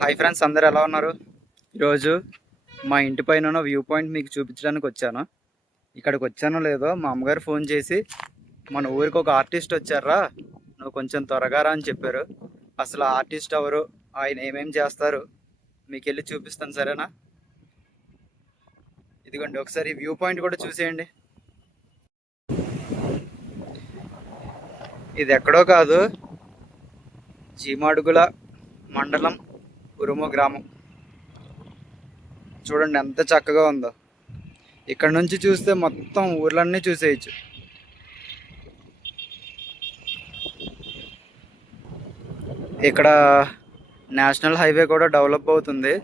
Hi friends, అందరు ఎలా ఉన్నారు? ఈరోజు మా ఇంటి పైన ఉన్న వ్యూ పాయింట్ మీకు చూపించడానికి వచ్చాను. ఇక్కడికి వచ్చానో లేదో మా అమ్మగారు ఫోన్ చేసి మన ఊరికి ఒక ఆర్టిస్ట్ వచ్చారా, నువ్వు కొంచెం త్వరగా రా అని చెప్పారు. అసలు ఆర్టిస్ట్ ఎవరు, ఆయన ఏమేం చేస్తారు మీకు వెళ్ళి చూపిస్తాను, సరేనా? ఇదిగోండి, ఒకసారి వ్యూ పాయింట్ కూడా చూసేయండి. ఇది ఎక్కడో కాదు, చీమాడుగుల మండలం ఉరుము గ్రామం. చూడండి ఎంత చక్కగా ఉందో. ఇక్కడ నుంచి చూస్తే మొత్తం ఊర్లన్నీ చూసేయచ్చు. ఇక్కడ నేషనల్ హైవే కూడా డెవలప్ అవుతుంది.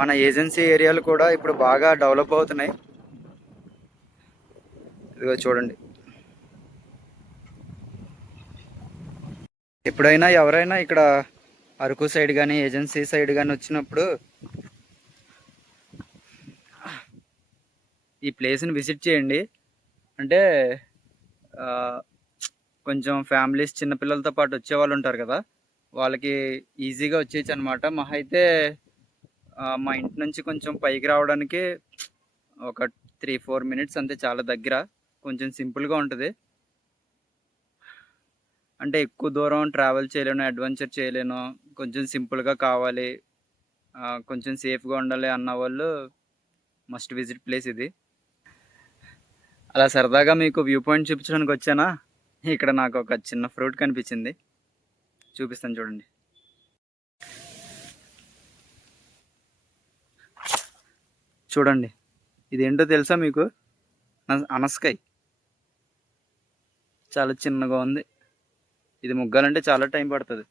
మన ఏజెన్సీ ఏరియాలు కూడా ఇప్పుడు బాగా డెవలప్ అవుతున్నాయి. ఇదిగో చూడండి. ఎప్పుడైనా ఎవరైనా ఇక్కడ అరకు సైడ్ కానీ ఏజెన్సీ సైడ్ కానీ వచ్చినప్పుడు ఈ ప్లేస్ని విజిట్ చేయండి. అంటే కొంచెం ఫ్యామిలీస్ చిన్నపిల్లలతో పాటు వచ్చే వాళ్ళు ఉంటారు కదా, వాళ్ళకి ఈజీగా వచ్చేయచ్చు అనమాట. మహా అయితే మా ఇంటి నుంచి కొంచెం పైకి రావడానికి ఒక 3-4 మినిట్స్ అంతే, చాలా దగ్గర. కొంచెం సింపుల్గా ఉంటుంది. అంటే ఎక్కువ దూరం ట్రావెల్ చేయలేను, అడ్వెంచర్ చేయలేను, కొంచెం సింపుల్గా కావాలి, కొంచెం సేఫ్గా ఉండాలి అన్న వాళ్ళు మస్ట్ విజిట్ ప్లేస్ ఇది. అలా సరదాగా మీకు వ్యూ పాయింట్ చూపించడానికి వచ్చానా. ఇక్కడ నాకు ఒక చిన్న ఫ్రూట్ కనిపించింది, చూపిస్తాను చూడండి. చూడండి, ఇదేంటో తెలుసా మీకు? అనస్కాయ్. చాలా చిన్నగా ఉంది. ఇది ముగ్గాలంటే చాలా టైం పడుతుంది.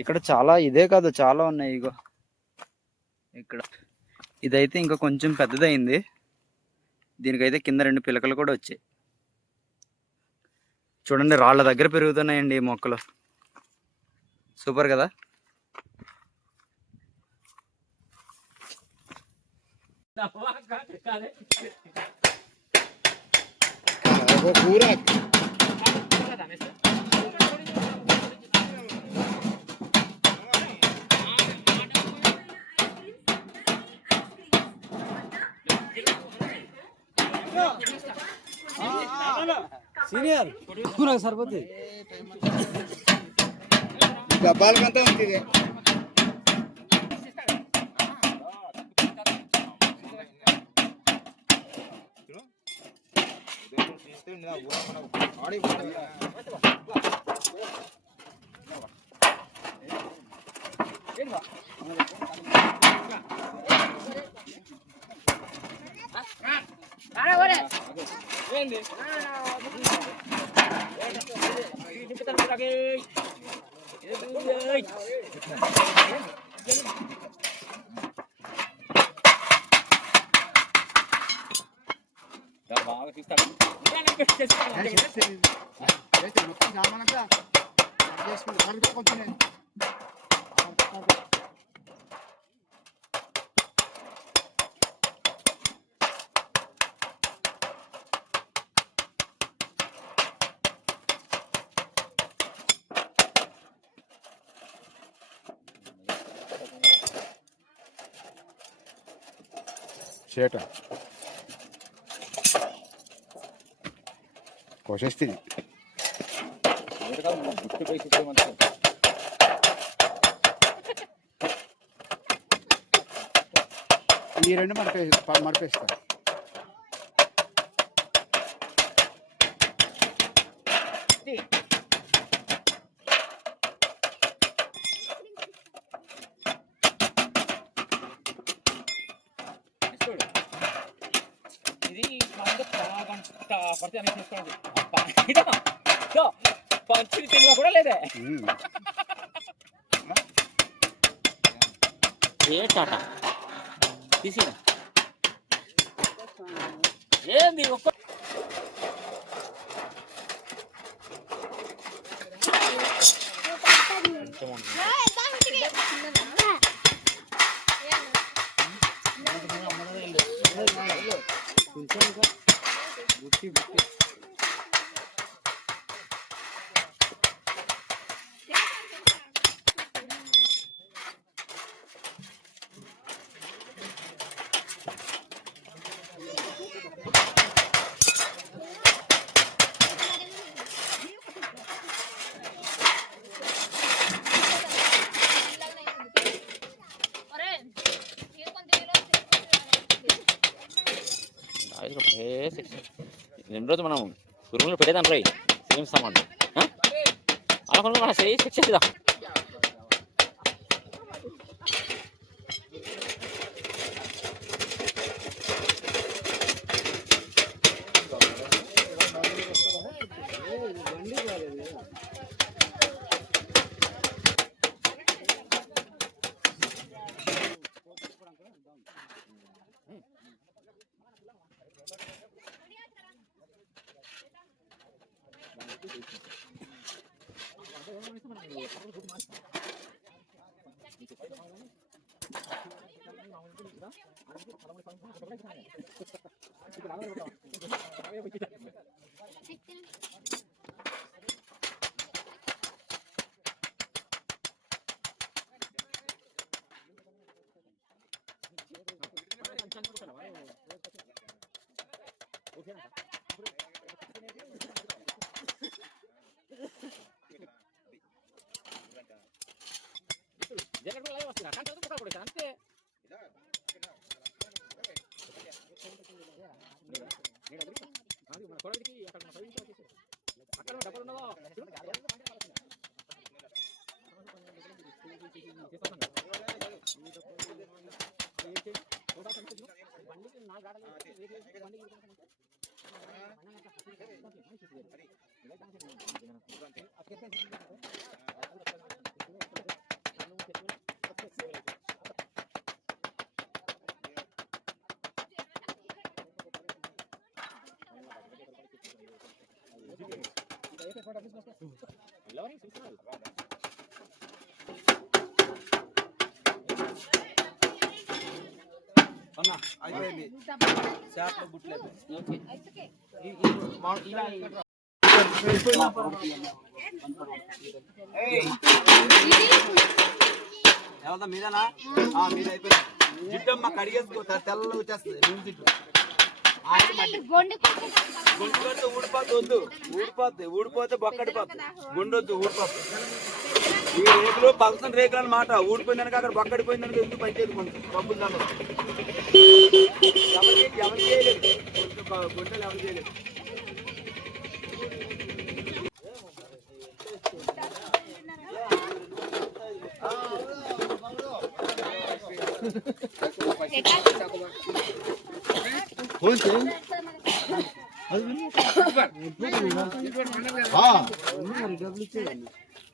ఇక్కడ చాలా, ఇదే కాదు చాలా ఉన్నాయి. ఇగో ఇక్కడ ఇదైతే ఇంకా కొంచెం పెద్దదైంది. దీనికైతే కింద 2 పిలకలు కూడా వచ్చాయి. చూడండి, రాళ్ళ దగ్గర పెరుగుతున్నాయండి ఈ మొక్కలు. సూపర్ కదా. సీనియర్ సరిపోతుంది. డబ్బాలకంతా ఉంటుంది. చేట కోసేస్తుంది. ఈ 2 మడిపేస్తారు. పడితే అనేది తీసుకోండి. పంచులు తెలివ కూడా లేదే. ఏ టాటా తీసి ఏంది ఒక్క రెండు రోజు మనం రూమ్లో పెట్టేదాం రై సేమ్ సామాన్ అలా కొన్ని మన చెక్ చేద్దాం. అంతే అయిపోయింది చేపలు గుట్లేదు ఎవరిదా మీదేనా మీద అయిపోయింది జిడ్డమ్మ కడిగేసుకో తెల్లగా వచ్చేస్తుంది నూనె జిడ్డు గుండు ఊడిపోద్ది వద్దు ఊడిపోతే బొక్కడిపోద్ది గుండు వద్దు ఊడిపోద్ది ఈ రేకులు పలసన రేకులు అన్నమాట ఊడిపోయిందనక అక్కడ బొక్కడిపోయిందనక ఎందుకు పనిచేయదు కొంచెం పప్పులు దాన్ని ఎవరు చేయలేదు గుంటలు ఎవరు చేయలేదు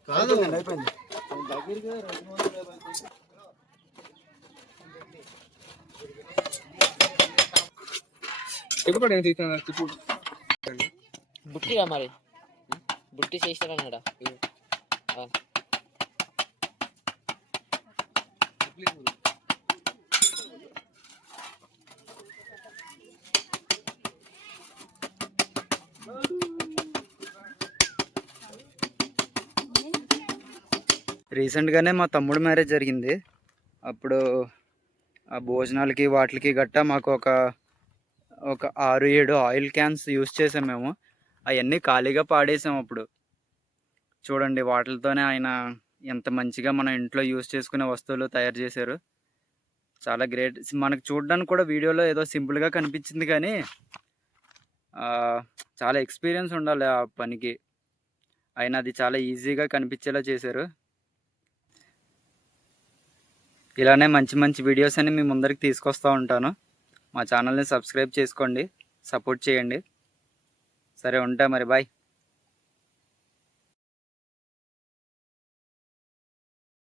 కాదు అయిపోయింది బుట్టిగా మరి బుట్టి చేస్తారన్నాడా రీసెంట్గానే మా తమ్ముడు మ్యారేజ్ జరిగింది. అప్పుడు ఆ భోజనాలకి వాటికి గట్టా మాకు ఒక 6-7 ఆయిల్ క్యాన్స్ యూస్ చేసాం మేము. అవన్నీ ఖాళీగా పాడేసాం. అప్పుడు చూడండి వాటితోనే ఆయన ఎంత మంచిగా మన ఇంట్లో యూస్ చేసుకునే వస్తువులు తయారు చేశారు. చాలా గ్రేట్. మనకు చూడడానికి కూడా వీడియోలో ఏదో సింపుల్గా కనిపించింది కానీ చాలా ఎక్స్పీరియన్స్ ఉండాలి ఆ పనికి. ఆయన అది చాలా ఈజీగా కనిపించేలా చేశారు. ఇలానే మంచి మంచి వీడియోస్ అని మీ ముందరికి తీసుకొస్తూ ఉంటాను. మా ఛానల్ని సబ్స్క్రైబ్ చేసుకోండి, సపోర్ట్ చేయండి. సరే ఉంటా మరి, బాయ్.